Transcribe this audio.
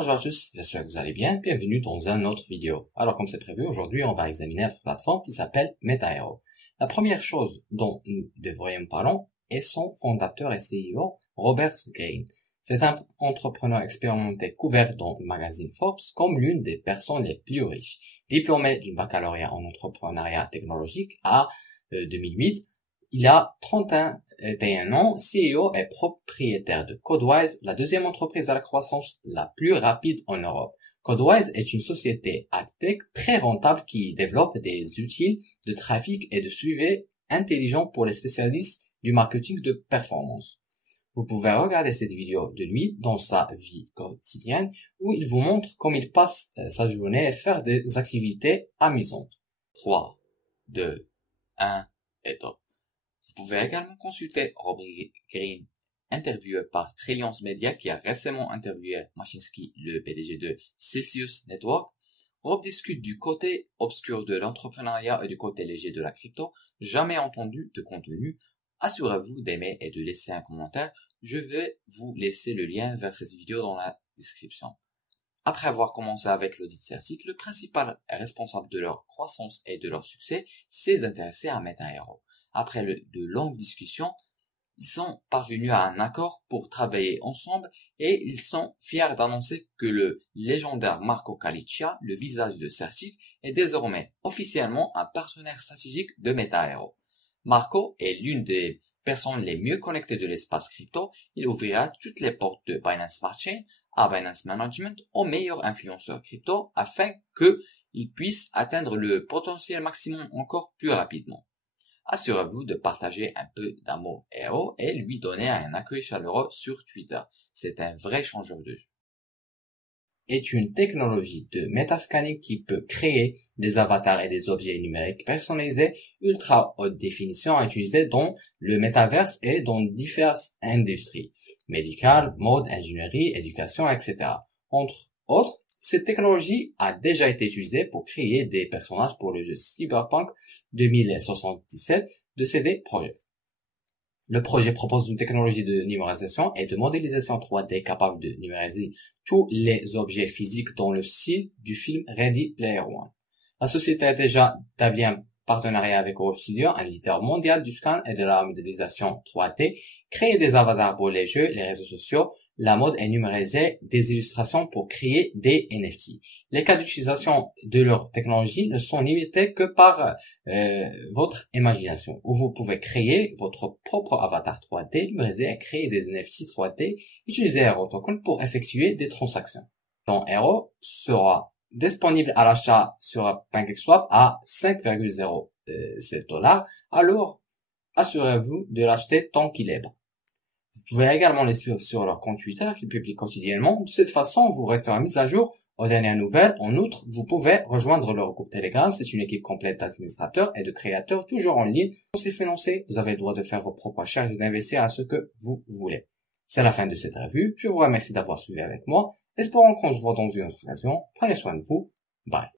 Bonjour à tous, j'espère que vous allez bien, bienvenue dans une autre vidéo. Alors comme c'est prévu, aujourd'hui on va examiner notre plateforme qui s'appelle MetaHero. La première chose dont nous devrions parler est son fondateur et CEO, Robert Greene. C'est un entrepreneur expérimenté couvert dans le magazine Forbes comme l'une des personnes les plus riches. Diplômé d'un baccalauréat en entrepreneuriat technologique à 2008, il a 31 ans, CEO et propriétaire de Codewise, la deuxième entreprise à la croissance la plus rapide en Europe. Codewise est une société ad-tech très rentable qui développe des outils de trafic et de suivi intelligents pour les spécialistes du marketing de performance. Vous pouvez regarder cette vidéo de lui dans sa vie quotidienne où il vous montre comment il passe sa journée et faire des activités amusantes. 3, 2, 1 et top. Vous pouvez également consulter Robert Greene, interviewé par Trillions Media, qui a récemment interviewé Mashinsky, le PDG de Celsius Network. Rob discute du côté obscur de l'entrepreneuriat et du côté léger de la crypto. Jamais entendu de contenu. Assurez-vous d'aimer et de laisser un commentaire. Je vais vous laisser le lien vers cette vidéo dans la description. Après avoir commencé avec l'audit certique, le principal responsable de leur croissance et de leur succès s'est intéressé à MetaHero. Après de longues discussions, ils sont parvenus à un accord pour travailler ensemble et ils sont fiers d'annoncer que le légendaire Marco Calicchia, le visage de Certic, est désormais officiellement un partenaire stratégique de MetaHero. Marco est l'une des personnes les mieux connectées de l'espace crypto. Il ouvrira toutes les portes de Binance Smart Chain à Binance Management aux meilleurs influenceurs crypto afin qu'ils puissent atteindre le potentiel maximum encore plus rapidement. Assurez-vous de partager un peu d'amour héros et lui donner un accueil chaleureux sur Twitter. C'est un vrai changeur de jeu. Est une technologie de metascanning qui peut créer des avatars et des objets numériques personnalisés ultra haute définition utilisés dans le métaverse et dans diverses industries, médicales, mode, ingénierie, éducation, etc. Entre autres, cette technologie a déjà été utilisée pour créer des personnages pour le jeu Cyberpunk 2077 de CD Projekt. Le projet propose une technologie de numérisation et de modélisation 3D capable de numériser tous les objets physiques dans le style du film Ready Player One. La société a déjà établi un partenariat avec Obsidian, un leader mondial du scan et de la modélisation 3D, créer des avatars pour les jeux, les réseaux sociaux, la mode et numériser des illustrations pour créer des NFT. Les cas d'utilisation de leur technologie ne sont limités que par votre imagination, où vous pouvez créer votre propre avatar 3D, numériser et créer des NFT 3D, utiliser Hero Token pour effectuer des transactions. Ton Hero sera disponible à l'achat sur PancakeSwap à 5,07 $, alors assurez-vous de l'acheter tant qu'il est bon. Vous pouvez également les suivre sur leur compte Twitter qu'ils publient quotidiennement. De cette façon, vous resterez mis à jour aux dernières nouvelles. En outre, vous pouvez rejoindre leur groupe Telegram. C'est une équipe complète d'administrateurs et de créateurs toujours en ligne. Pour ces financiers, vous avez le droit de faire vos propres recherches et d'investir à ce que vous voulez. C'est la fin de cette revue. Je vous remercie d'avoir suivi avec moi. Espérons qu'on se voit dans une autre occasion. Prenez soin de vous. Bye.